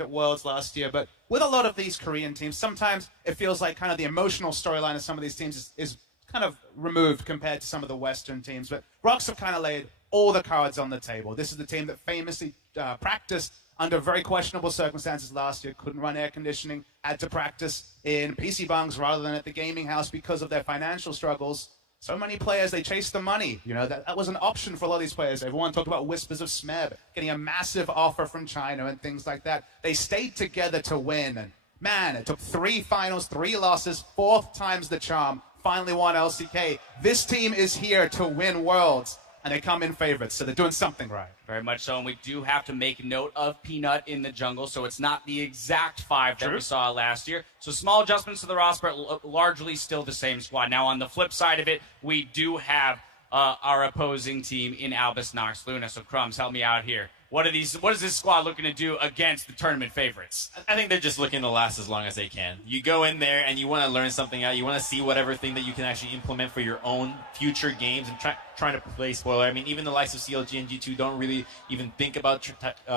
at Worlds last year, but with a lot of these Korean teams, sometimes it feels like kind of the emotional storyline of some of these teams is kind of removed compared to some of the Western teams. But ROX have kind of laid all the cards on the table. This is the team that famously practiced under very questionable circumstances last year, couldn't run air conditioning, had to practice in PC bungs rather than at the gaming house because of their financial struggles. So many players, they chased the money. You know, that was an option for a lot of these players. Everyone talked about whispers of Smeb, getting a massive offer from China and things like that. They stayed together to win. And man, it took 3 finals, 3 losses, 4th time's the charm. Finally won LCK. This team is here to win Worlds, and they come in favorites, so they're doing something right. Very much so, and we do have to make note of Peanut in the jungle, so it's not the exact 5 that we saw last year. So small adjustments to the roster, but largely still the same squad. Now, on the flip side of it, we do have our opposing team in Albus, Nox, Luna. So Crumbs, help me out here. What is this squad looking to do against the tournament favorites? I think they're just looking to last as long as they can. You go in there and you want to learn something out. You want to see whatever thing that you can actually implement for your own future games and trying to play spoiler. I mean, even the likes of CLG and G2 don't really even think about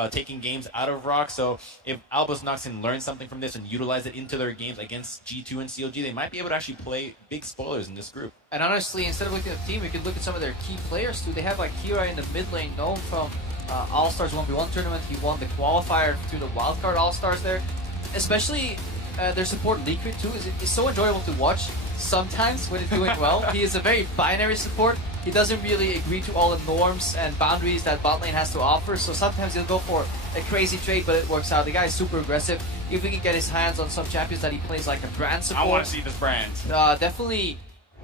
taking games out of ROX. So if Albus Nox can learn something from this and utilize it into their games against G2 and CLG, they might be able to actually play big spoilers in this group. And honestly, instead of looking at the team, we could look at some of their key players too. They have like Kira in the mid lane, known from All-Stars 1v1 tournament. He won the qualifier to the wildcard All-Stars there. Especially their support Liquid too is so enjoyable to watch sometimes when it's doing well. He is a very binary support. He doesn't really agree to all the norms and boundaries that bot lane has to offer, so sometimes he'll go for a crazy trade, but it works out. The guy is super aggressive. If we can get his hands on some champions that he plays like a brand support. I want to see this brand. Definitely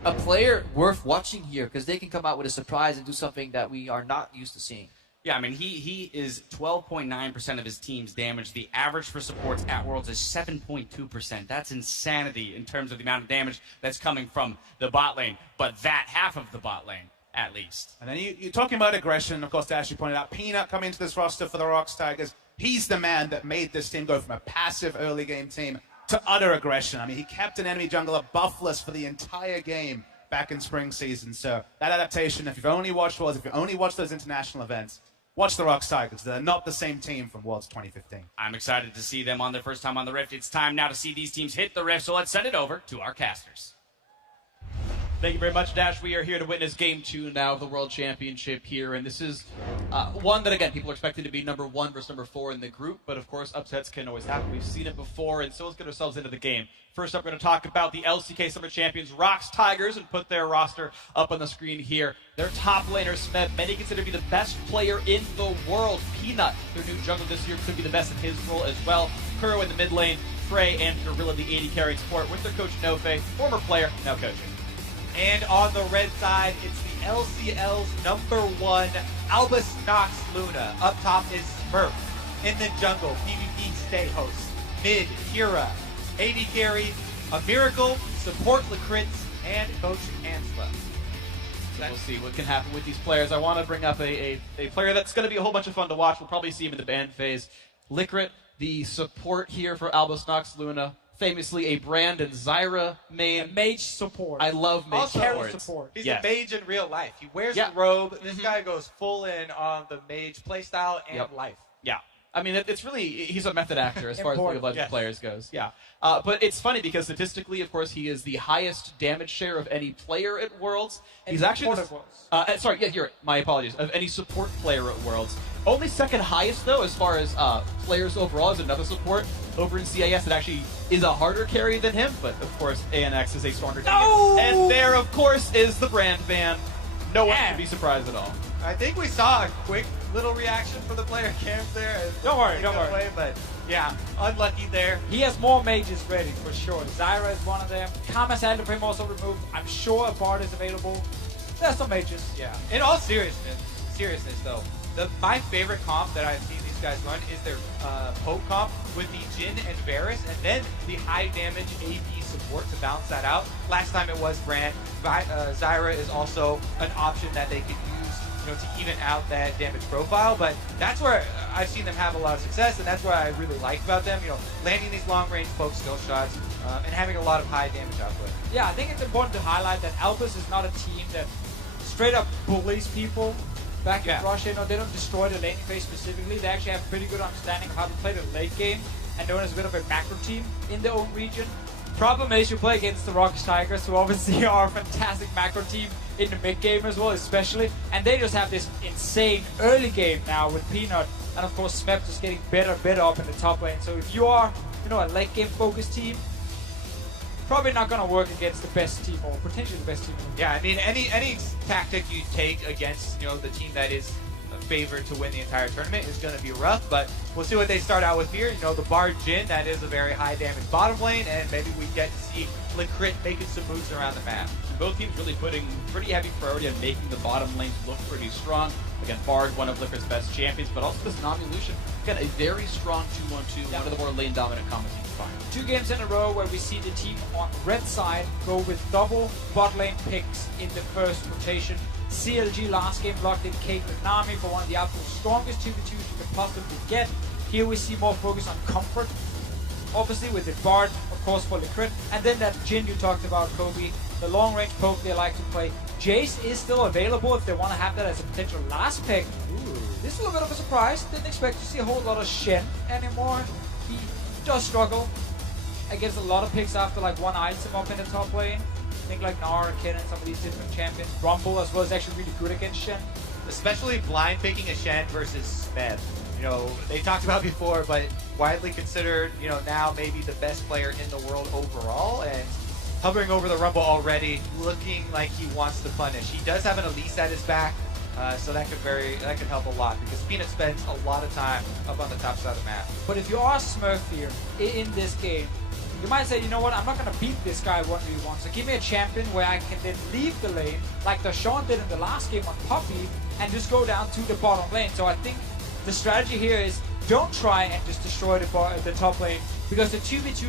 a player worth watching here, because they can come out with a surprise and do something that we are not used to seeing. Yeah, I mean, he is 12.9% of his team's damage. The average for supports at Worlds is 7.2%. That's insanity in terms of the amount of damage that's coming from the bot lane. But that half of the bot lane, at least. And then you're talking about aggression. Of course, Dash, you pointed out Peanut coming into this roster for the ROX Tigers. He's the man that made this team go from a passive early game team to utter aggression. I mean, he kept an enemy jungler buffless for the entire game back in spring season. So that adaptation, if you've only watched Worlds, if you've only watched those international events, watch the ROX Tigers. They're not the same team from Worlds 2015. I'm excited to see them on their first time on the Rift. It's time now to see these teams hit the Rift, so let's send it over to our casters. Thank you very much, Dash. We are here to witness Game 2 now of the World Championship here, and this is one that, again, people are expecting to be number 1 versus number 4 in the group, but of course, upsets can always happen. We've seen it before, and so let's get ourselves into the game. First up, we're going to talk about the LCK Summer Champions, ROX Tigers, and put their roster up on the screen here. Their top laner, Smeb, many consider to be the best player in the world. Peanut, their new jungle this year, could be the best in his role as well. Kuro in the mid lane, Frey and Gorilla, the AD carrying support, with their coach Nofe, former player, now coaching. And on the red side, it's the LCL's #1, Albus Nox Luna. Up top is Smurf. In the jungle, PvP stay host. Mid, Kira. AD carry, a Miracle, support Lacritz, and coach Ansla. So we'll see what can happen with these players. I want to bring up a player that's going to be a whole bunch of fun to watch. We'll probably see him in the ban phase. Licrit, the support here for Albus Nox Luna. Famously a Brand and Zyra main. Mage support. I love mage support. He's a mage in real life. He wears a robe. This guy goes full in on the mage playstyle and life. Yeah. I mean, it's really, he's a method actor as far as League of Legends players goes. Yeah. But it's funny because statistically, of course, he is the highest damage share of any player at Worlds. He's actually you're right. My apologies. Of any support player at Worlds. Only second highest, though, as far as players overall, is another support over in CIS that actually is a harder carry than him. But, of course, ANX is a stronger team. And there, of course, is the Brand ban. No one should be surprised at all. I think we saw a quick little reaction from the player camp there. Don't worry. But yeah, unlucky there. He has more mages ready for sure. Zyra is one of them. Kama's hand of him also removed. I'm sure a bard is available. There's some mages. Yeah. In all seriousness though, my favorite comp that I've seen these guys run is their poke comp with the Jhin and Varus, and then the high damage AP support to balance that out. Last time it was Brand. Zyra is also an option that they could use, to even out that damage profile. But that's where I've seen them have a lot of success, and that's what I really like about them. Landing these long-range poke skill shots and having a lot of high damage output. Yeah, I think it's important to highlight that Albus is not a team that straight up bullies people back in Russia. You know, they don't destroy the laning phase specifically. They actually have pretty good understanding of how to play the late game and known as a bit of a macro team in their own region. Problem is you play against the ROX Tigers, who obviously are a fantastic macro team in the mid game as well, especially. And they just have this insane early game now with Peanut. And of course, Smep just getting better and better up in the top lane. So if you are, you know, a late game focused team, probably not going to work against the best team or potentially the best team. Yeah, I mean, any tactic you take against, you know, the team that is favored to win the entire tournament is going to be rough, but we'll see what they start out with here. You know, the Bard Jhin, that is a very high damage bottom lane, and maybe we get to see Licrit making some moves around the map. Both teams really putting pretty heavy priority on making the bottom lanes look pretty strong. Again, Bard, one of Licrit's best champions, but also this Nami Lucian, again, a very strong 2-1-2, one of the more lane-dominant combos you can find. 2 games in a row where we see the team on red side go with double bot lane picks in the first rotation. CLG last game locked in Cake with Nami for one of the absolute strongest 2v2s you could possibly get. Here we see more focus on comfort, obviously with the Bard, of course, for the crit, and then that Jhin you talked about, Kobe, the long range poke they like to play. Jace is still available if they want to have that as a potential last pick. Ooh. This is a little bit of a surprise. Didn't expect to see a whole lot of Shen anymore. He does struggle against a lot of picks after like one item up in the top lane. I think like Nara, Ken, and some of these different champions. Rumble as well is actually really good against Shen. Especially blind picking a Shen versus Smeb. You know, they talked about before, but widely considered, you know, now maybe the best player in the world overall, and hovering over the Rumble already, looking like he wants to punish. He does have an Elise at his back, so that could help a lot, because Peanut spends a lot of time up on the top side of the map. But if you are Smurf here in this game, you might say, you know what, I'm not going to beat this guy 1v1, so give me a champion where I can then leave the lane, like Dashawn did in the last game on Puppey, and just go down to the bottom lane. So I think the strategy here is don't try and just destroy the top lane, because the 2v2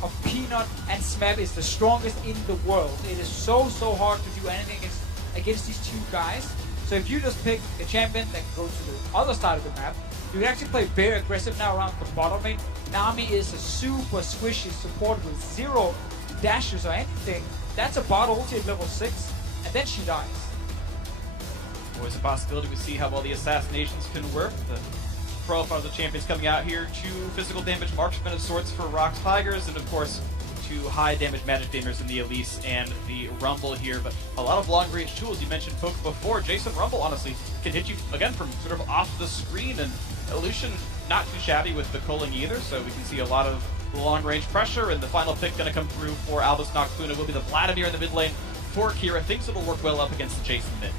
of Peanut and Smeb is the strongest in the world. It is so hard to do anything against these two guys. So if you just pick a champion that can go to the other side of the map, you can actually play very aggressive now around the bottom lane. Nami is a super squishy support with 0 dashes or anything. That's a bot ulti at level 6, and then she dies. Always a possibility. We see how well the assassinations can work. The profile of the champions coming out here. 2 physical damage marksmen of sorts for ROX Tigers, and of course 2 high damage magic damers in the Elise and the Rumble here. But a lot of long range tools. You mentioned poke before. Jason Rumble honestly can hit you again from sort of off the screen, and Lucian not too shabby with the culling either, so we can see a lot of long range pressure. And the final pick going to come through for Albus Noctuna will be the Vladimir in the mid lane for Kira. Thinks it'll work well up against the Jason mid.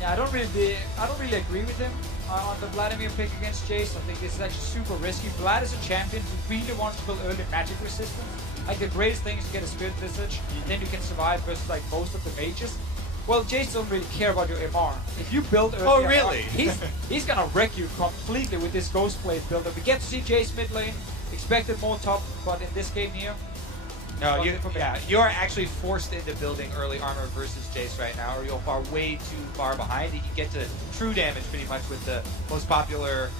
Yeah, I don't really agree with him on the Vladimir pick against Jace. I think this is actually super risky. Vlad is a champion who really wants to build early magic resistance. Like the greatest thing is to get a Spirit Visage, and then you can survive versus like most of the mages. Well, Jace don't really care about your MR. If you build early MR, he's gonna wreck you completely with this Ghost Blade builder. We get to see Jace mid lane, expected more top, but in this game here, no, you are actually forced into building early armor versus Jace right now, or you'll fall way too far behind. You can get to true damage pretty much with the most popular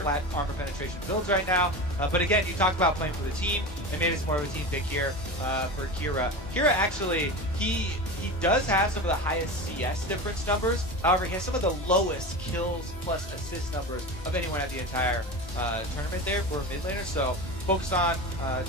flat armor penetration builds right now. But again, you talked about playing for the team, and maybe it's more of a team pick here for Kira. Kira actually, he does have some of the highest CS difference numbers. However, he has some of the lowest kills plus assist numbers of anyone at the entire tournament there for a mid laner. So focus on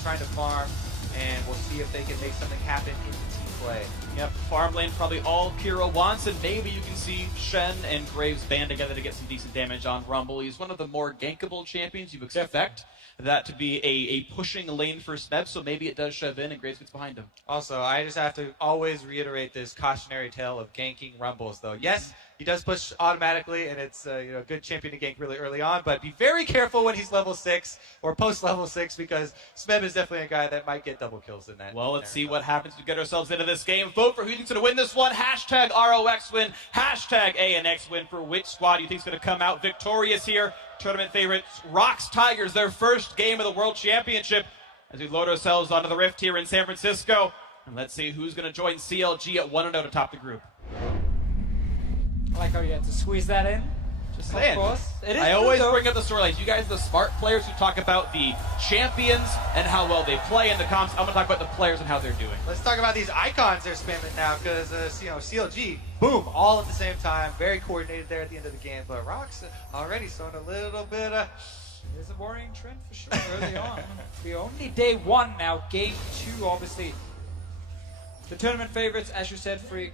trying to farm, and we'll see if they can make something happen in the team play. Yep, farm lane probably all Kira wants, and maybe you can see Shen and Graves band together to get some decent damage on Rumble. He's one of the more gankable champions you expect that to be a pushing lane for Smeb, so maybe it does shove in and Graves gets behind him. Also, I just have to always reiterate this cautionary tale of ganking Rumbles, though. Yes, he does push automatically, and it's a good champion to gank really early on, but be very careful when he's level 6 or post-level 6, because Smeb is definitely a guy that might get double kills in that. Well, let's see what happens to get ourselves into this game. Vote for who you think's going to win this one. Hashtag ROX win. Hashtag ANX win for which squad you think's going to come out victorious here. Tournament favorites, ROX Tigers, their first game of the World Championship, as we load ourselves onto the Rift here in San Francisco. And let's see who's going to join CLG at 1-0 to top the group. I like how you had to squeeze that in. Just saying. Of course. It is I true, always though. bring up the storylines. You guys are the smart players who talk about the champions and how well they play in the comps. I'm going to talk about the players and how they're doing. Let's talk about these icons they're spamming now, because CLG, boom, all at the same time, very coordinated there at the end of the game. But ROX already showing a little bit of. There's a worrying trend for sure early on. We're only day 1 now, game 2 obviously. The tournament favorites, as you said, Freak,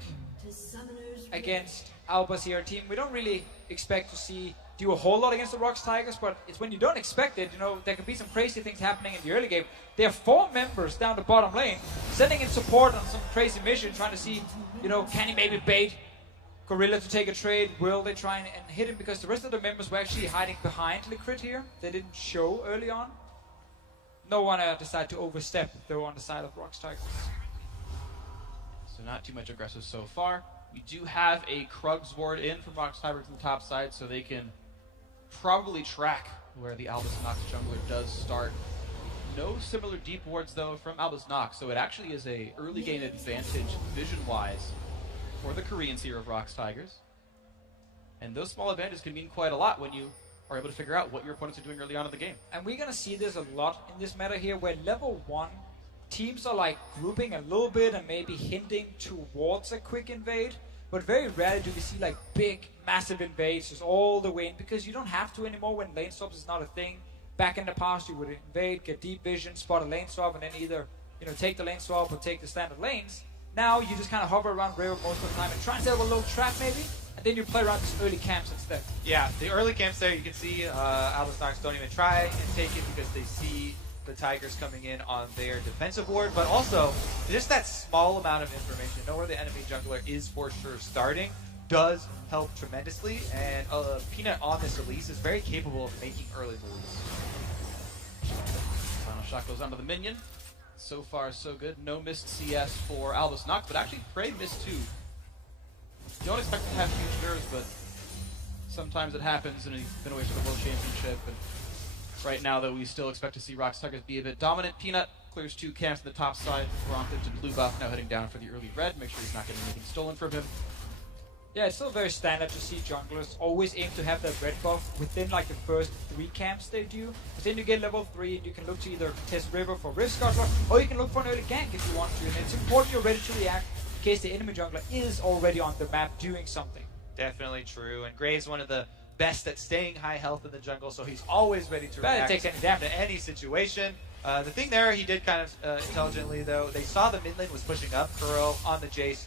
against Albus here, team. We don't really expect to do a whole lot against the ROX Tigers, but it's when you don't expect it, there can be some crazy things happening in the early game. There are 4 members down the bottom lane, sending in support on some crazy mission, trying to see, can he maybe bait Gorilla to take a trade? Will they try and hit him? Because the rest of the members were actually hiding behind Liquid here. They didn't show early on. No one decided to overstep, though, on the side of ROX Tigers. So not too much aggressive so far. We do have a Krugs ward in from ROX Tigers on the top side, so they can probably track where the Albus Nox jungler does start. No similar deep wards, though, from Albus Nox, so it actually is a early game advantage vision-wise for the Koreans here of ROX Tigers. And those small advantages can mean quite a lot when you are able to figure out what your opponents are doing early on in the game. And we're going to see this a lot in this meta here, where level 1 teams are like grouping a little bit and maybe hinting towards a quick invade, but very rarely do we see like big, massive invades just all the way in, because you don't have to anymore when lane swaps is not a thing. Back in the past, you would invade, get deep vision, spot a lane swap, and then either take the lane swap or take the standard lanes. Now you just kind of hover around river most of the time and try and set up a little trap maybe, and then you play around these early camps instead. Yeah, the early camps there, you can see Albus Nox don't even try and take it because they see the Tigers coming in on their defensive ward, but also just that small amount of information, know where the enemy jungler is for sure starting, does help tremendously, and Peanut on this release is very capable of making early moves. Final shot goes onto the minion. So far, so good. No missed CS for Albus Nox, but actually Prey missed too. You don't expect to have huge nerves, but sometimes it happens, and he's been away from the World Championship. And right now, though, we still expect to see ROX Tigers be a bit dominant. Peanut clears 2 camps on the top side. Gronk into blue buff, now heading down for the early red. Make sure he's not getting anything stolen from him. Yeah, it's still very standard to see junglers always aim to have that red buff within like the first 3 camps they do. But then you get level 3 and you can look to either test river for Rift Scuttler, or you can look for an early gank if you want to. And it's important you're ready to react in case the enemy jungler is already on the map doing something. Definitely true, and Graves one of the best at staying high health in the jungle, so he's always ready to react takes any damage to any situation. The thing there, he did kind of intelligently, though. They saw the mid lane was pushing up. Kuro on the Jace.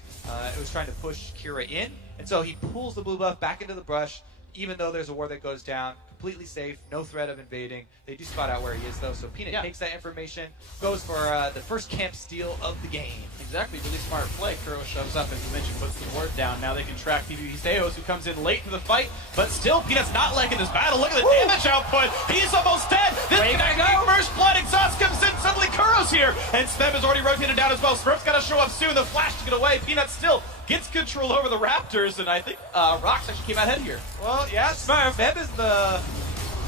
It was trying to push Kira in. And so he pulls the blue buff back into the brush, even though there's a ward that goes down. Completely safe, no threat of invading. They do spot out where he is, though. So Peanut takes that information, goes for the first camp steal of the game. Exactly, really smart play. Kuro shoves up, as you mentioned, puts the ward down. Now they can track PvP Steos, who comes in late to the fight, but still Peanut's not liking this battle. Look at the damage output. He's almost dead. This connecting first blood exhaust comes in. Suddenly Kuro's here, and Smeb has already rotated down as well. Smurf's got to show up soon. The flash to get away. Peanut still gets control over the Raptors, and I think ROX actually came out ahead here. Well, yeah, Smeb is the...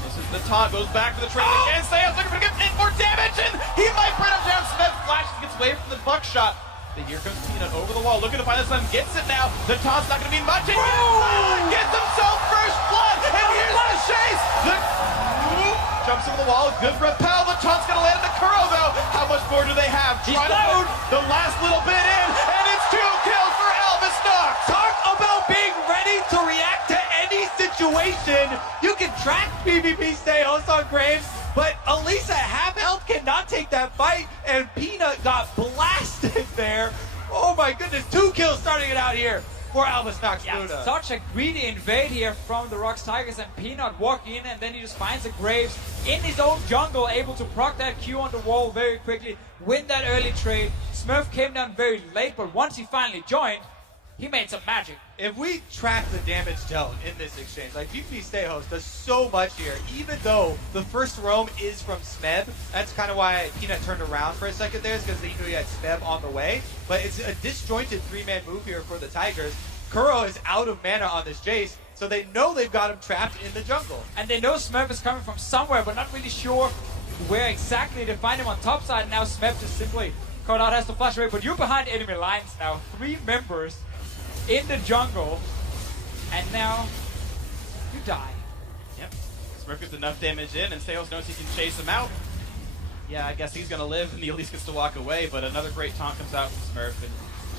This is the taunt, goes back for the trade again. Steos looking for to get in more damage, and he might bring him down. Smeb flashes, gets away from the buckshot. Then here comes Peanut over the wall, looking to find this one, gets it now. The taunt's not going to mean much, and gets himself first blood, and here's the chase. Jumps over the wall, good repel. The taunt's going to land into Kuro, though. How much more do they have? He's Trying to put the last little bit in, and it's 2 kills for Albus Nox. Talk about being ready to react to any situation. You can track PvP Steos on Graves, but Elisa at half health cannot take that fight, and Peanut got blasted there. Oh my goodness, 2 kills starting it out here for Albus Nox Luna. Such a greedy invade here from the ROX Tigers, and Peanut walking in, and then he just finds the Graves in his own jungle, able to proc that Q on the wall very quickly, win that early trade. Smurf came down very late, but once he finally joined, he made some magic. If we track the damage dealt in this exchange, like PvP Steos does so much here, even though the first roam is from Smeb. That's kind of why Peanut turned around for a second there, is because they knew he had Smeb on the way. But it's a disjointed 3-man move here for the Tigers. Kuro is out of mana on this Jace, so they know they've got him trapped in the jungle. And they know Smurf is coming from somewhere, but not really sure where exactly to find him on top side. Now Smurf just simply caught out, has to flash away, but you're behind enemy lines now. 3 members in the jungle, and now you die. Yep. Smurf gets enough damage in, and Steos knows he can chase him out. Yeah, I guess he's going to live, and he at least gets to walk away, but another great taunt comes out from Smurf, and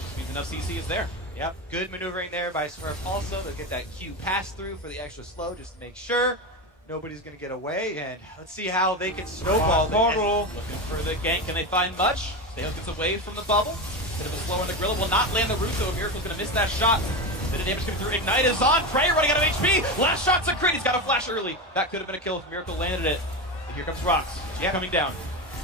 just means enough CC is there. Yep, good maneuvering there by Smurf also. They'll get that Q pass through for the extra slow just to make sure nobody's going to get away, and let's see how they can snowball this. Looking for the gank. Can they find much? Steos gets away from the bubble. Bit of a slow on the Gorilla. Will not land the root, though. Miracle's going to miss that shot. Bit of damage coming through. Ignite is on. Prey running out of HP. Last shot's a crit. He's got a flash early. That could have been a kill if Miracle landed it. But here comes ROX. Yeah, coming down.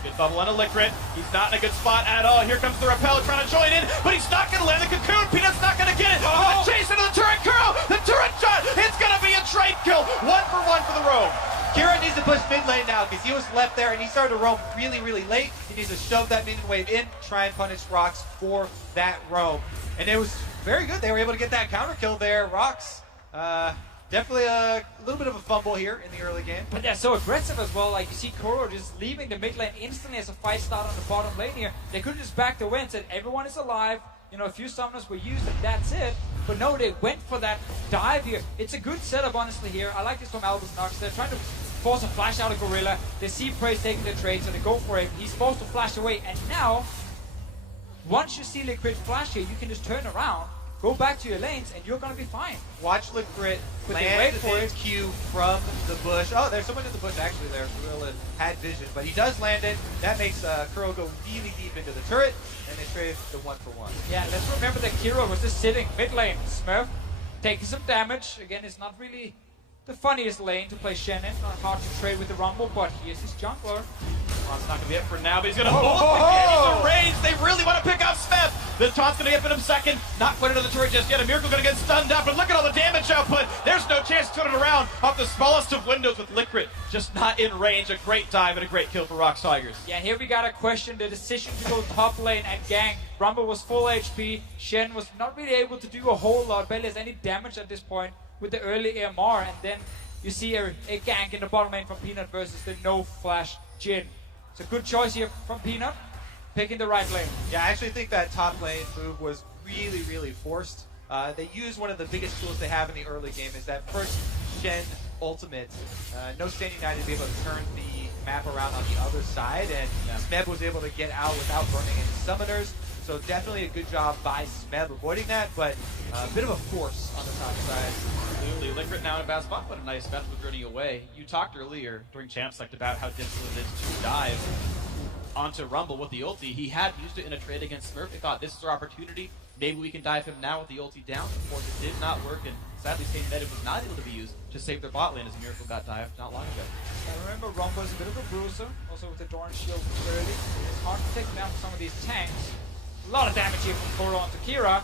Good bubble on a Liquid. He's not in a good spot at all. Here comes the Repel trying to join in, but he's not going to land the Cocoon. Peanut's not going to get it. Oh! Chase into the turret. Kuro, the turret shot. It's going to be a trade kill. 1-for-1 for the roam. Kira needs to push mid lane now because he was left there and he started to roam really, really late. He needs to shove that minion wave in, try and punish ROX for that roam. And it was very good. They were able to get that counter kill there. ROX, definitely a little bit of a fumble here in the early game. But they're so aggressive as well. Like you see Kuro just leaving the mid lane instantly as a fight started on the bottom lane here. They could have just backed away and said everyone is alive. You know, a few summoners were used and that's it. But no, they went for that dive here. It's a good setup, honestly, here. I like this from Albus Nox. They're trying to force a flash out of Gorilla. They see Prey taking the trade, so they go for it. He's supposed to flash away. And now, once you see Liquid flash here, you can just turn around, go back to your lanes, and you're going to be fine. Watch Liquid But they land wait for his it. Q from the bush. Oh, there's someone in the bush actually there. Gorilla had vision, but he does land it. That makes Kuro go really deep into the turret, and they trade the 1-for-1. Yeah, let's remember that Kiro was just sitting mid lane. Smurf taking some damage. Again, it's not really the funniest lane to play Shen in. Not hard to trade with the Rumble, but here's his jungler. Well, it's not going to be it for now, but he's going to hold it. He's in range. They really want to pick off Smith. The taunt's going to get him second. Not quite into the turret just yet. A Miracle going to get stunned up, but look at all the damage output. There's no chance to turn it around off the smallest of windows with Liquid. Just not in range. A great dive and a great kill for ROX Tigers. Yeah, here we gotta question the decision to go top lane and gank. Rumble was full HP. Shen was not really able to do a whole lot, barely has any damage at this point with the early AMR, and then you see a gank in the bottom lane from Peanut versus the no flash Jhin. It's a good choice here from Peanut, picking the right lane. Yeah, I actually think that top lane move was really, really forced. They use one of the biggest tools they have in the early game is that first Shen ultimate. No Standing United to be able to turn the map around on the other side, and Smeb was able to get out without burning any summoners. So definitely a good job by Smeb avoiding that, but a bit of a force on the top side. Absolutely. Liquid now in a bad spot, but a nice match with running away. You talked earlier during Champ Select about how difficult it is to dive onto Rumble with the ulti. He had used it in a trade against Smurf. They thought this is our opportunity. Maybe we can dive him now with the ulti down. Of course, it did not work, and sadly, St. Meta was not able to be used to save their bot lane as Miracle got dived not long ago. I remember Rumble is a bit of a bruiser, also with the Doran shield early. It's hard to take down some of these tanks. A lot of damage here from Kuro onto Kira.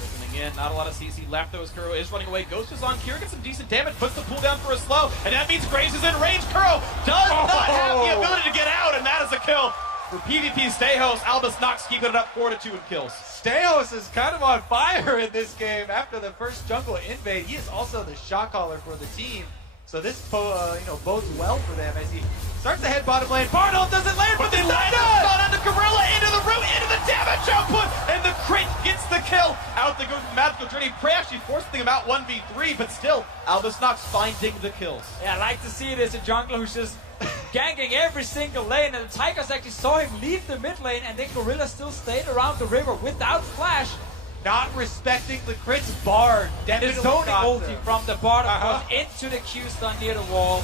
Opening in, not a lot of CC left though as Kuro is running away. Ghost is on Kira, gets some decent damage, puts the pull down for a slow, and that means Graves is in range. Kuro does not have the ability to get out, and that is a kill for PvP Stejos. Albus Nox keeping it up 4-2 in kills. Stejos is kind of on fire in this game after the first jungle invade. He is also the shot caller for the team. So this bodes well for them as he starts to head bottom lane. Barnold doesn't land, but they land it! On the Gorilla, into the root, into the damage output, and the crit gets the kill. Out they go from Magical Journey. Prey actually forcing him out 1v3, but still, Albus Nox finding the kills. Yeah, I like to see it as a jungler who's just ganking every single lane, and the Tigers actually saw him leave the mid lane, and then Gorilla still stayed around the river without flash. Not respecting the crit's bard. And the zoning ulti from the bottom goes into the Q stun near the wall.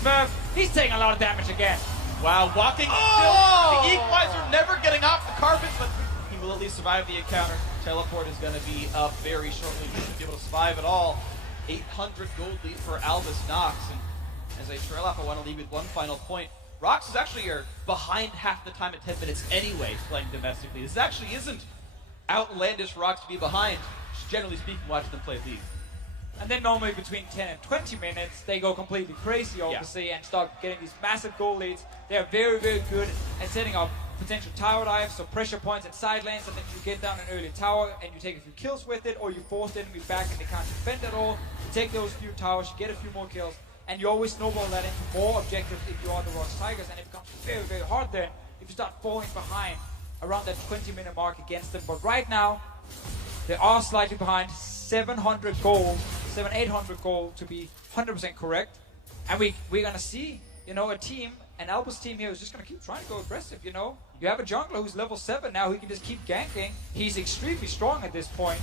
Smurf, he's taking a lot of damage again. Wow, walking still. The Equalizer never getting off the carpet, but he will at least survive the encounter. Teleport is going to be up very shortly. He should be able to survive it all. 800 gold lead for Albus Nox. And as I trail off, I want to leave with one final point. ROX is actually behind half the time at 10 minutes anyway playing domestically. This actually isn't outlandish ROX to be behind, just generally speaking, watching them play League. And then normally between 10 and 20 minutes, they go completely crazy, obviously, and start getting these massive goal leads. They are very, very good at setting up potential tower dives, so pressure points and side lanes, and then you get down an early tower and you take a few kills with it, or you force the enemy back and they can't defend at all. You take those few towers, you get a few more kills, and you always snowball that into more objectives if you are the ROX Tigers, and it becomes very, very hard then if you start falling behind around that 20-minute mark against them. But right now, they are slightly behind, 700 gold 800 gold to be 100% correct. And we're gonna see, you know, a team, an Albus team here who's just gonna keep trying to go aggressive, you know. You have a jungler who's level 7 now, who can just keep ganking. He's extremely strong at this point.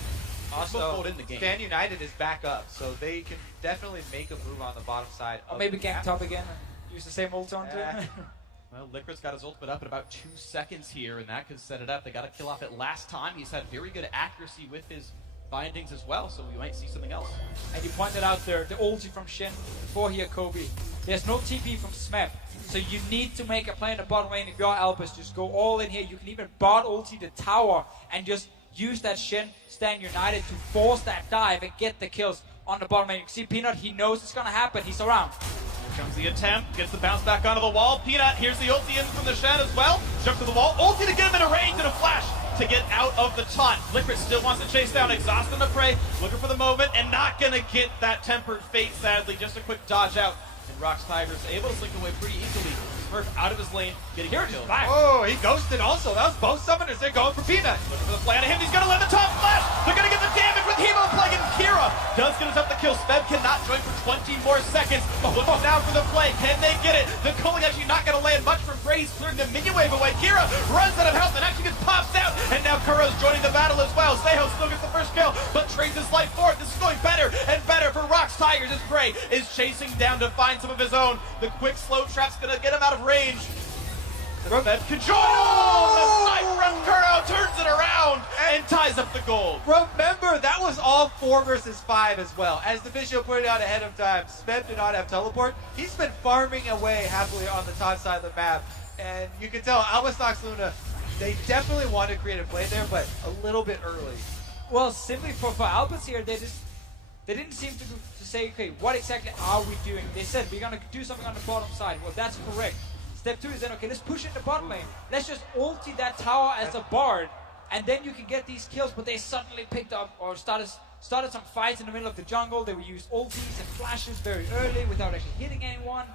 Also, Fan United is back up, so they can definitely make a move on the bottom side. Or maybe gank top again and use the same ult onto it. Well, Liquid's got his ultimate up in about 2 seconds here, and that could set it up. They got to kill off it last time. He's had very good accuracy with his bindings as well, so we might see something else. And you pointed out there, the ulti from Shen before here, Kobe. There's no TP from Smep, so you need to make a play in the bottom lane. If you're Albus, just go all in here. You can even bot ulti the tower and just use that Shen Stand United to force that dive and get the kills on the bottom lane. You can see Peanut, he knows it's going to happen. He's around. Here comes the attempt, gets the bounce back onto the wall. Peanut, here's the ulti in from the Shen as well. Jump to the wall, ulti to get him in a range and a flash to get out of the taunt. Liquid still wants to chase down Exhaust on the prey, looking for the moment, and not gonna get that Tempered Fate, sadly. Just a quick dodge out, and ROX Tigers able to slink away pretty easily. Smurf out of his lane, getting Here, killed. Oh, he ghosted also. That was both summoners. They're going for Peanut. Looking for the play out of him. He's going to land the top flash. They're going to get the damage with Hemo Plague, and Kira does get himself the kill. Speb cannot join for 20 more seconds. Looking down for the play. Can they get it? The culling actually not going to land much from Bray's clearing the minion wave away. Kira runs out of health and actually gets popped out. And now Kuro's joining the battle as well. Seho still gets the first kill, but trades his life for it. This is going better and better for ROX Tigers as Bray is chasing down to find some of his own. The quick slow trap's going to get him out of range. Control! The snipe from Kuro turns it around and ties up the gold. Remember, that was all 4 versus 5 as well. As the Bishop pointed out ahead of time, Smeb did not have teleport. He's been farming away happily on the top side of the map. And you can tell Albus Nox Luna, they definitely want to create a play there, but a little bit early. Well, simply for Albus here, they didn't seem to say, okay, what exactly are we doing? They said, we're going to do something on the bottom side. Well, that's correct. Step 2 is then, okay, let's push it in the bottom lane. Let's just ulti that tower as a bard, and then you can get these kills. But they suddenly picked up or started some fights in the middle of the jungle. They would use ultis and flashes very early without actually hitting anyone.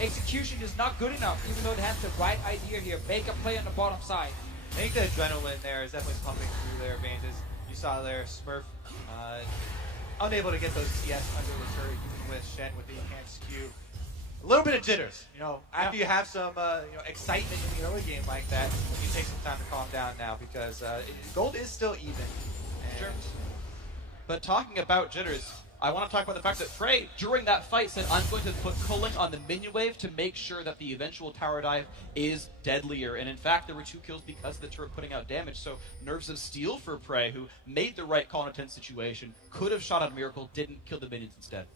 Execution is not good enough, even though they have the right idea here. Make a play on the bottom side. I think the adrenaline there is definitely pumping through their veins. You saw there, Smurf unable to get those CS under the turret, even with Shen with the enhanced Q. A little bit of jitters, you know. After you have some, excitement in the early game like that, you take some time to calm down now because gold is still even. Sure. But talking about jitters, I want to talk about the fact that Frey, during that fight, said, I'm going to put culling on the minion wave to make sure that the eventual tower dive is deadlier. And in fact, there were 2 kills because of the turret putting out damage. So Nerves of Steel for Prey, who made the right call in a tense situation, could have shot out Miracle, didn't kill the minions instead.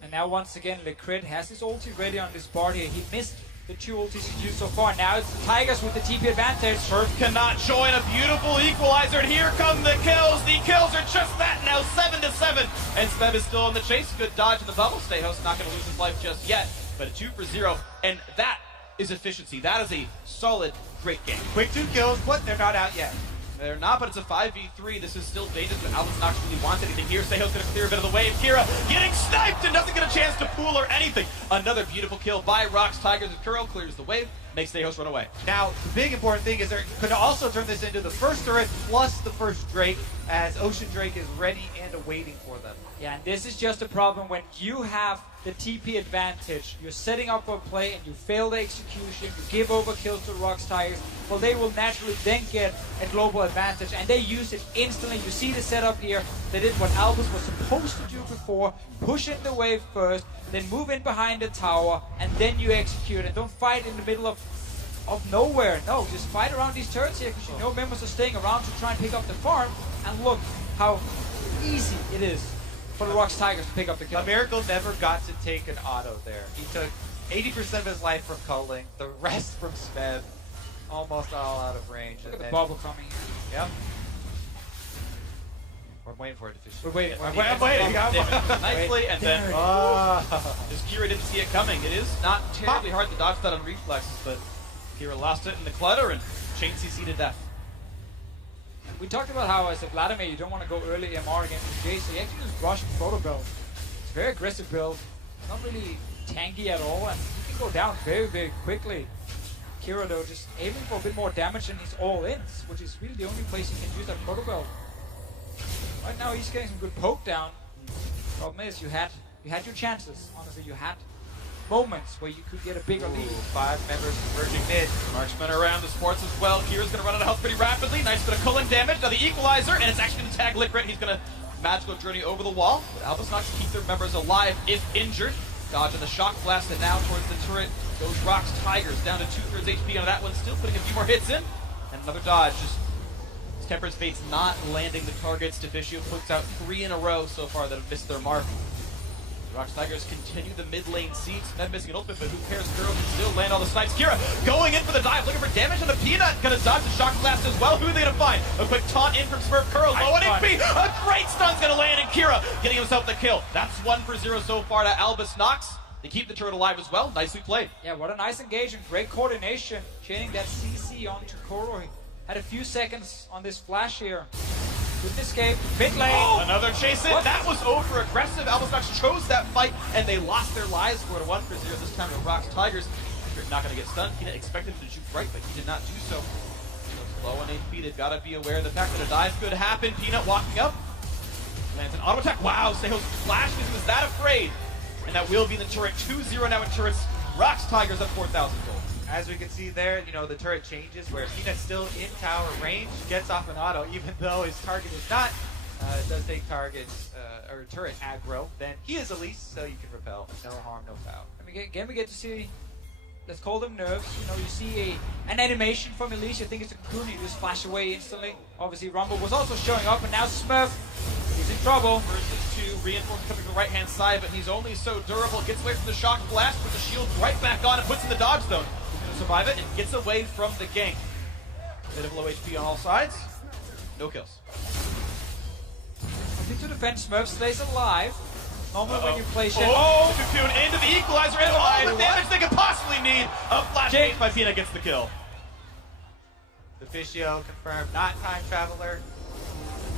And now once again, Lecrit has his ulti ready on this board here. He missed the 2 ultis he's used so far. Now it's the Tigers with the TP advantage. Smurf cannot join, a beautiful equalizer, and here come the kills. The kills are just that now, 7-7. And Speb is still on the chase. Good dodge in the bubble. Stayhouse not going to lose his life just yet, but a 2 for 0. And that is efficiency. That is a solid, great game. Quick 2 kills, but they're not out yet. They're not, but it's a 5v3. This is still dangerous, but Albus Nox really wants anything here. Seho's going to clear a bit of the wave. Kira getting sniped and doesn't get a chance to pool or anything. Another beautiful kill by ROX Tigers as Kuro clears the wave, makes Seho's run away. Now, the big important thing is they're going to also turn this into the first turret plus the first Drake, as Ocean Drake is ready and awaiting for them. Yeah, and this is just a problem when you have the TP advantage. You're setting up for a play and you fail the execution, you give over kills to ROX Tigers. Well, they will naturally then get a global advantage, and they use it instantly. You see the setup here. They did what Albus was supposed to do before, push in the wave first, then move in behind the tower, and then you execute. And don't fight in the middle of nowhere. No, just fight around these turrets here, because you know members are staying around to try and pick up the farm. And look how easy it is for the ROX Tigers to pick up the kill. A Miracle never got to take an auto there. He took 80% of his life from culling, the rest from Smeb. Almost all out of range. Look at the bubble coming here. Yep. We're waiting for it to finish. We're waiting. I'm waiting. Nicely, and then just Kira didn't see it coming. It is not terribly hard to dodge that on reflexes, but Kira lost it in the clutter and chain CC to death. We talked about how as a Vladimir you don't want to go early MR against the Jace, so you actually just rush Proto build. It's a very aggressive build, not really tanky at all, and you can go down very, very quickly. Kira though just aiming for a bit more damage and he's all in, which is really the only place he can use that Proto build. Right now he's getting some good poke down. Problem is, you had your chances. Honestly, you had moments where you could get a bigger lead. 5 members converging mid. Marksman around the sports as well. Kira's going to run out of health pretty rapidly. Nice bit of culling damage. Now the equalizer, and it's actually going to tag Lickrit. He's going to magical journey over the wall. But Albus Nox keep their members alive if injured. Dodging the shock blast, and now towards the turret goes ROX Tigers. Down to 2/3 HP on that one, still putting a few more hits in. And another dodge. Just Temperance Fate's not landing the targets. Deficio puts out 3 in a row so far that have missed their mark. ROX Tigers continue the mid lane siege. Med missing an ultimate, but who cares? Kuro can still land all the snipes. Kira going in for the dive, looking for damage on the Peanut. Gonna dodge the shock blast as well. Who are they gonna find? A quick taunt in from Smurf. Kuro low on HP. A great stun's gonna land, and Kira getting himself the kill. That's 1 for 0 so far to Albus Nox. They keep the turret alive as well. Nicely played. Yeah, what a nice engagement. Great coordination. Chaining that CC onto Koro. He had a few seconds on this flash here. Couldn't escape. Mid lane. Oh, another chase in. What? That was over aggressive. Albus Nox chose that fight, and they lost their lives for it. 1 for 0 this time to ROX Tigers. They're not going to get stunned. Peanut expected him to shoot right, but he did not do so. Low on HP. They've got to be aware of the fact that a dive could happen. Peanut walking up. Lands an auto attack. Wow, Seho's flash because he was that afraid. And that will be the turret. 2-0 now in turrets. ROX Tigers at 4,000 gold. As we can see there, the turret changes where Peanut's still in tower range, gets off an auto, even though his target is not. It does take targets or turret aggro. Then he is Elise, so you can repel. No harm, no foul. I mean, again, we get to see, let's call them nerves. You see an animation from Elise. You think it's a cocoon, you just flash away instantly. Obviously, Rumble was also showing up, and now Smurf is in trouble. Versus 2, reinforcement coming from the right-hand side, but he's only so durable. Gets away from the shock blast, puts the shield right back on, and puts in the dodge zone. Survive it and gets away from the gank. Bit of low HP on all sides. No kills. I think to defend Smurf stays alive. Normally when you play shit. Oh, Cocoon into the equalizer and all the damage they could possibly need. A flash bait by Peanut gets the kill. Deficio confirmed, not time traveler.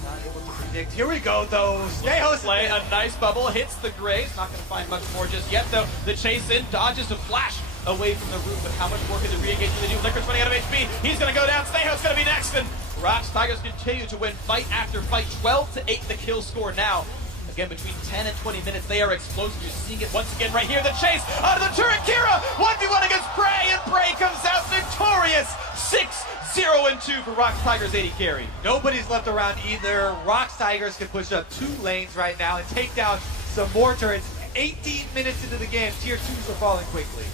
Not able to predict. Here we go though. Seho's Play a nice bubble, hits the Graves. Not going to find much more just yet though. The chase in, dodges a flash away from the roof, but how much more can the re-engage really do? Liquor's running out of HP. He's going to go down. Seho's going to be next, and ROX Tigers continue to win fight after fight. 12-8 the kill score now. Again, between 10 and 20 minutes, they are explosive. You're seeing it once again right here. The chase out of the turret. Kira 1v1 against Prey, and Prey comes out victorious. 6-0-2 for ROX Tigers 80 carry. Nobody's left around either. ROX Tigers can push up 2 lanes right now and take down some more turrets. 18 minutes into the game, tier 2s are falling quickly.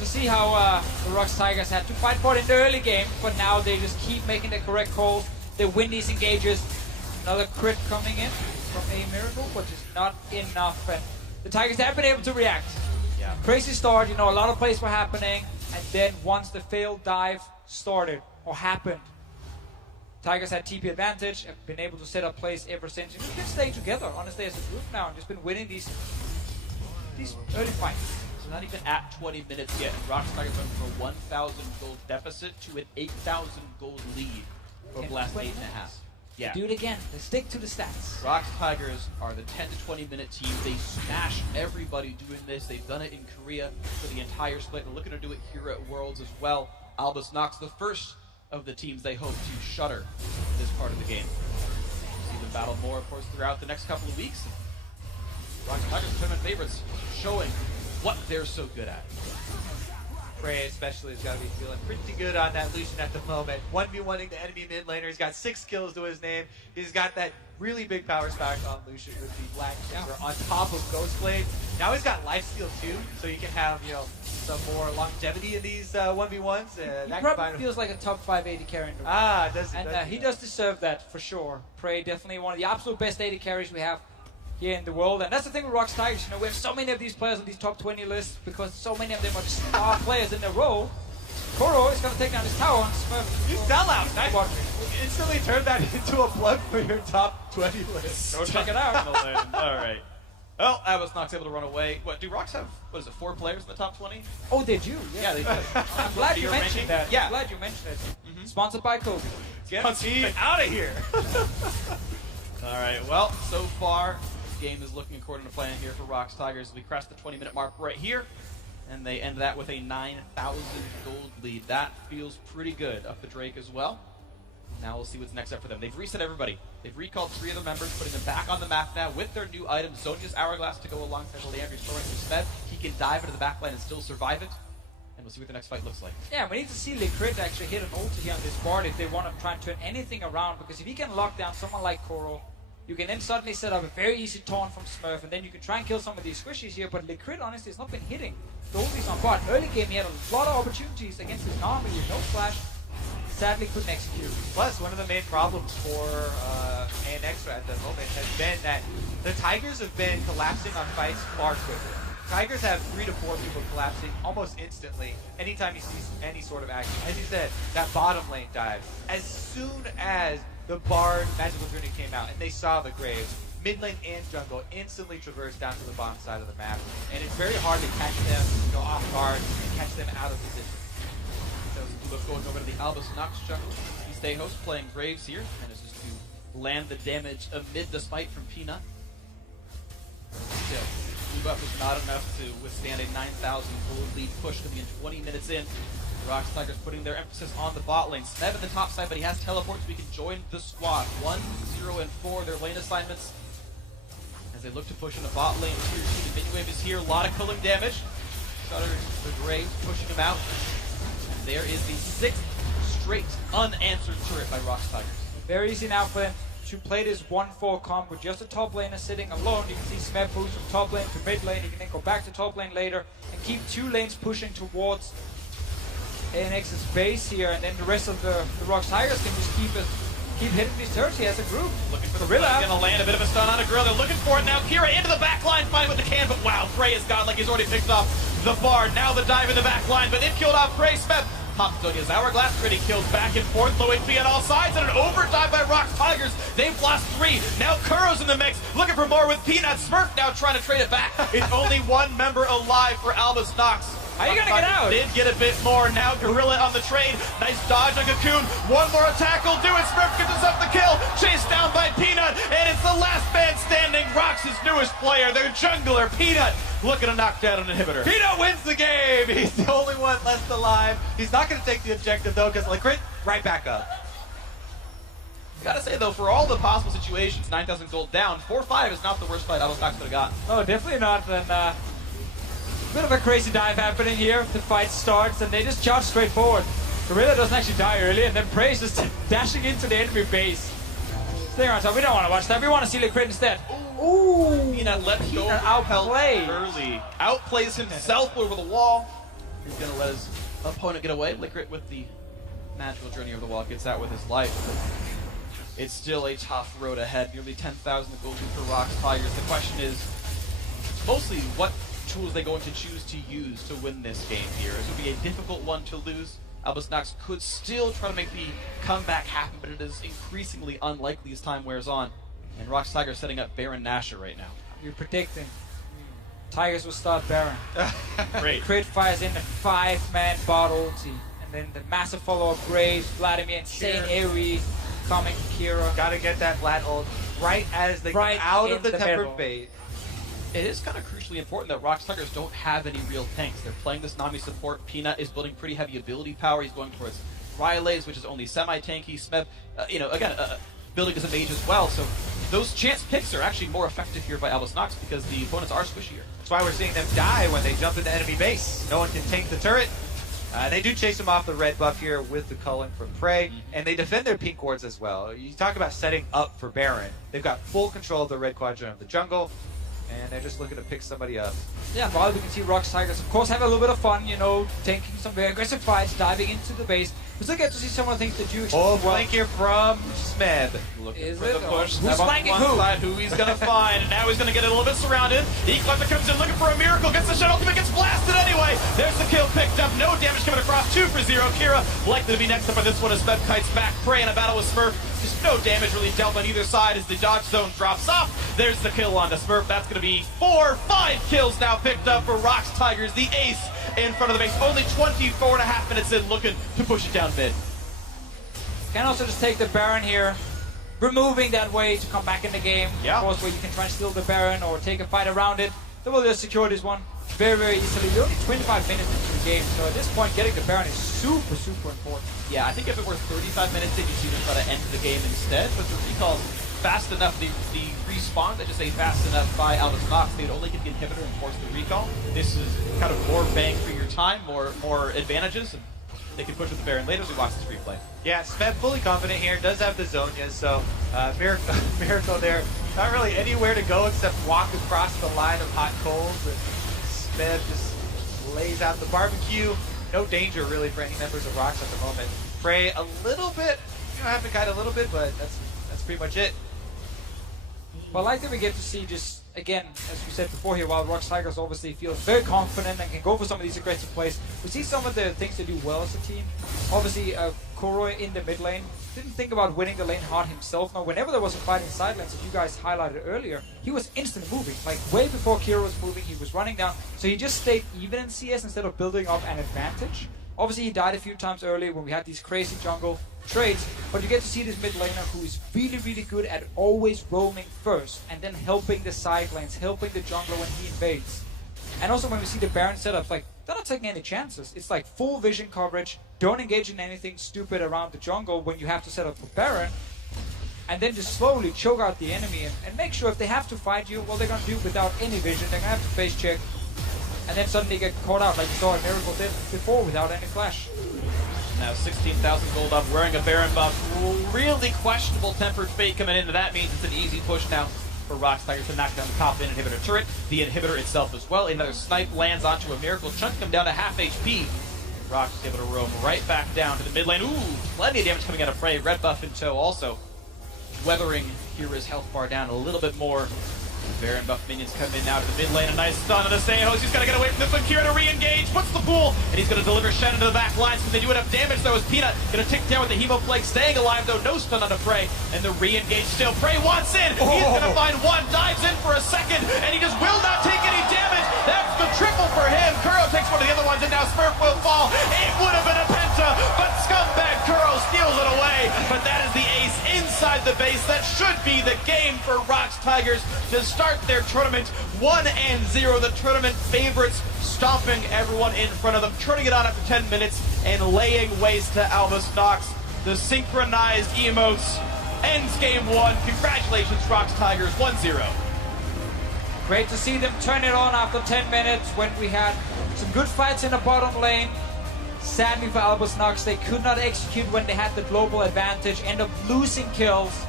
To see how the ROX Tigers had to fight for it in the early game, but now they just keep making the correct calls. They win these engages. Another crit coming in from a Miracle, which is not enough. And the Tigers have been able to react. Yeah. Crazy start, a lot of plays were happening, and then once the failed dive started or happened, Tigers had TP advantage, have been able to set up plays ever since. And we've been staying together, honestly, as a group now, and just been winning these early fights. So not even at 20 minutes yet, and ROX Tigers went from a 1,000 gold deficit to an 8,000 gold lead over the last 8.5. Yeah. Do it again. They stick to the stats. ROX Tigers are the 10 to 20 minute team. They smash everybody doing this. They've done it in Korea for the entire split. They're looking to do it here at Worlds as well. Albus Nox, the first of the teams they hope to shutter this part of the game. See them battle more, of course, throughout the next couple of weeks. ROX Tigers tournament favorites showing what they're so good at. Prey especially has got to be feeling pretty good on that Lucian at the moment. 1v1ing the enemy mid laner. He's got 6 kills to his name. He's got that really big power stack on Lucian with the Black Chamber on top of Ghostblade. Now he's got lifesteal too, so you can have some more longevity in these 1v1s. He probably feels like a top 5 AD carry in the Ah, does he? And he does deserve that for sure. Prey definitely one of the absolute best AD carries we have here in the world. And that's the thing with ROX Tigers. We have so many of these players on these top 20 lists because so many of them are just star players in their role. Koro is going to take down his tower. You sell out. Nice. Instantly turn that into a plug for your top 20 list. Go check it out. All right. Well, Albus Nox able to run away. What, do ROX have, 4 players in the top 20? Oh, did you? Yeah, they do. I'm glad you mentioned that. Yeah. I'm glad you mentioned it. Sponsored by Kobe. Get me out of here. All right, well, so far, this game is looking according to plan here for ROX Tigers. We crest the 20-minute mark right here, and they end that with a 9,000 gold lead. That feels pretty good. Up the Drake as well. Now we'll see what's next up for them. They've reset everybody. They've recalled 3 of the members, putting them back on the map now with their new items. Zonia's Hourglass to go alongside the Landry storing for Smeb. He can dive into the backline and still survive it. And we'll see what the next fight looks like. Yeah, we need to see Liquid actually hit an ulti here on this board if they want to try and turn anything around. Because if he can lock down someone like Koro, you can then suddenly set up a very easy taunt from Smurf, and then you can try and kill some of these squishies here. But Liquid, honestly, has not been hitting the ultis on bot. Early game, he had a lot of opportunities against his Nami with no flash. Sadly, couldn't execute. Plus, one of the main problems for ANX at the moment has been that the Tigers have been collapsing on fights far quicker. Tigers have 3 to 4 people collapsing almost instantly anytime you see any sort of action. As you said, that bottom lane dive. As soon as the Bard Magical Journey came out and they saw the Graves, mid lane and jungle instantly traversed down to the bottom side of the map. And it's very hard to catch them, off guard and catch them out of position. Going over to the Albus Nox jungle. He's Dejos playing Graves here, and is just to land the damage amid the smite from Peanut. Still, move up is not enough to withstand a 9,000 gold lead push to be in 20 minutes in. The ROX Tigers putting their emphasis on the bot lane. Smeb at the top side, but he has teleport, so he can join the squad. 1, 0, and 4, their lane assignments. As they look to push in the bot lane, tier 2, the mini wave is here. A lot of culling damage. Shutter the Graves pushing him out. There is the 6th straight unanswered turret by ROX Tigers. Very easy now for them to play this 1-4 comp with just a top laner sitting alone. You can see Smeb boost from top lane to mid lane. He can then go back to top lane later and keep 2 lanes pushing towards ANX's base here, and then the rest of the ROX Tigers can just keep hitting these turrets here as a group. Looking for Gorilla. the gonna land a bit of a stun on a Gorilla. They're looking for it now. Kira into the back line, fighting with the can, but wow, Prey is gone like he's already picked off the Bard. Now the dive in the back line, but they've killed off Prey. Smeb pops Zonia's Hourglass, pretty kills back and forth, low HP on all sides, and an overdive by ROX Tigers. They've lost 3. Now Kuro's in the mix, looking for more with Peanut. Smurf now trying to trade it back. It's only 1 member alive for Albus Nox. How are you gonna get out? Did get a bit more. Now Gorilla on the trade. Nice dodge on Cocoon. 1 more attack will do it. Smurf gets himself the kill. Chased down by Peanut. And it's the last man standing. ROX's newest player, their jungler, Peanut, looking to knock down an inhibitor. Peanut wins the game. He's the only one left alive. He's not going to take the objective, though, because Liquid right back up. Gotta say, though, for all the possible situations, 9,000 gold down, 4-5 is not the worst fight Albus Nox could have gotten. Oh, definitely not. And bit of a crazy dive happening here. The fight starts and they just charge straight forward. Gorilla doesn't actually die early, and then Prey is just dashing into the enemy base. Staying on top. We don't want to watch that. We want to see Liquid instead. Ooh! Peanut let go Peanut outplay early. Outplays himself over the wall. He's gonna let his opponent get away. Liquid with the magical journey over the wall gets out with his life. But it's still a tough road ahead. Nearly 10,000 gold for ROX Tigers. The question is mostly what tools they're going to choose to use to win this game here. This would be a difficult one to lose. Albus Nox could still try to make the comeback happen, but it is increasingly unlikely as time wears on. And ROX Tigers setting up Baron Nashor right now. You're predicting Tigers will start Baron. Great. Crit fires in the 5-man bot ulti. And then the massive follow-up Graves, Vladimir, insane AoE coming from Kira. Got to get that Vlad ult right as they come out of the tempered bait. It is kind of crucially important that ROX Tigers don't have any real tanks. They're playing this Nami support. Peanut is building pretty heavy ability power. He's going towards Rylays, which is only semi-tanky. Smeb, building as a mage as well. So those chance picks are actually more effective here by Albus Nox because the opponents are squishier. That's why we're seeing them die when they jump into enemy base. No one can tank the turret. They do chase him off the red buff here with the culling from Prey, and they defend their pink wards as well. You talk about setting up for Baron. They've got full control of the red quadrant of the jungle, and they're just looking to pick somebody up. Yeah, while we can see ROX Tigers, of course, have a little bit of fun, taking some very aggressive fights, diving into the base. We still get to see some of the things that you expect. Oh, flank here from Smeb. Looking Is for it? the push. Who's flanking who? Who he's going to find. And now he's going to get a little bit surrounded. Eclectic comes in looking for a miracle. Gets the shot ultimate, gets blasted anyway. There's the kill picked up. No damage coming across. 2 for 0. Kira likely to be next up on this one as Smeb kites back. Prey in a battle with Smurf. Just no damage really dealt on either side as the dodge zone drops off. There's the kill on the Smurf. That's going to be 4-5 kills now picked up for ROX Tigers. The ace in front of the base. Only 24.5 minutes in, looking to push it down mid. Can also just take the Baron here, removing that way to come back in the game. Yeah. Of course, where you can try and steal the Baron or take a fight around it. They will just secure this one very, very easily. We're only 25 minutes into this game. So at this point, getting the Baron is super, super important. Yeah, I think if it were 35 minutes in, you see them try to end the game instead, but the recall's fast enough, the respawn, they just say fast enough by Albus Nox, they'd only get the inhibitor and force the recall. This is kind of more bang for your time, more advantages, and they can push with the Baron later as we watch this replay. Yeah, Smed fully confident here, does have the Zonias, so Miracle there. Not really anywhere to go except walk across the line of hot coals, and Smed just lays out the barbecue. No danger really for any members of ROX at the moment. Frey a little bit, have to guide a little bit, but that's pretty much it. Well, I like that we get to see just, again, as we said before here, while ROX Tigers obviously feels very confident and can go for some of these aggressive plays, we see some of the things they do well as a team. Obviously, Koroi in the mid lane didn't think about winning the lane hard himself. Now, whenever there was a fight in side lanes, as you guys highlighted earlier, he was instant moving. Like, way before Kira was moving, he was running down. So he just stayed even in CS instead of building up an advantage. Obviously, he died a few times earlier when we had these crazy jungle trades, but you get to see this mid laner who is really, really good at always roaming first and then helping the side lanes, helping the jungler when he invades. And also when we see the Baron setups, like, they're not taking any chances. It's like full vision coverage, don't engage in anything stupid around the jungle when you have to set up for Baron, and then just slowly choke out the enemy and make sure if they have to fight you, well, they're going to do it without any vision. They're going to have to face check and then suddenly get caught out like you saw Miracle did before without any flash. Now 16,000 gold up, wearing a Baron buff. Really questionable tempered fate coming into that means it's an easy push now for ROX Tigers to knock down the top lane inhibitor turret. The inhibitor itself as well. Another snipe lands onto a Miracle, chunk him down to half HP. ROX is able to roam right back down to the mid lane. Ooh, plenty of damage coming out of Frey. Red buff in tow also. Weathering Kira's health bar down a little bit more. Baron buff minions come in now to the mid lane. A nice stun on the Seihos. He's got to get away from this one. Kira to re-engage. Puts the pool. And he's going to deliver Shen into the back lines. But they do enough damage though as Peanut going to tick down with the Hemo Plague. Staying alive though. No stun on the Frey. And the re-engage still. Frey wants in. He's going to find one. Dives in for a second. And he just will not take any damage. That's the triple for him. Kuro takes one of the other ones. And now Smurf will fall. It would have been a penta. But scumbag Kuro steals it away. But that is the ace inside the base. That should be the game for ROX Tigers to start their tournament 1-0. The tournament favorites stomping everyone in front of them, turning it on after 10 minutes and laying waste to Albus Nox. The synchronized emotes ends game one. Congratulations, ROX Tigers, 1-0. Great to see them turn it on after 10 minutes when we had some good fights in the bottom lane. Sadly for Albus Nox, they could not execute when they had the global advantage, end up losing kills.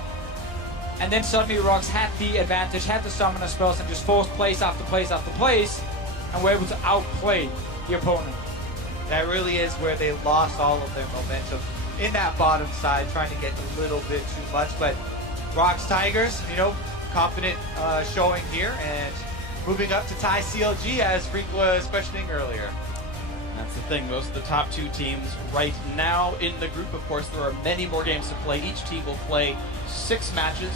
And then suddenly ROX had the advantage, had the summoner spells, and just forced place after place after place, and were able to outplay the opponent. That really is where they lost all of their momentum in that bottom side, trying to get a little bit too much. But ROX Tigers, confident showing here and moving up to tie CLG as Freak was questioning earlier. That's the thing, most of the top two teams right now in the group. Of course, there are many more games to play. Each team will play 6 matches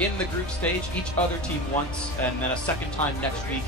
in the group stage, each other team once, and then a second time next week.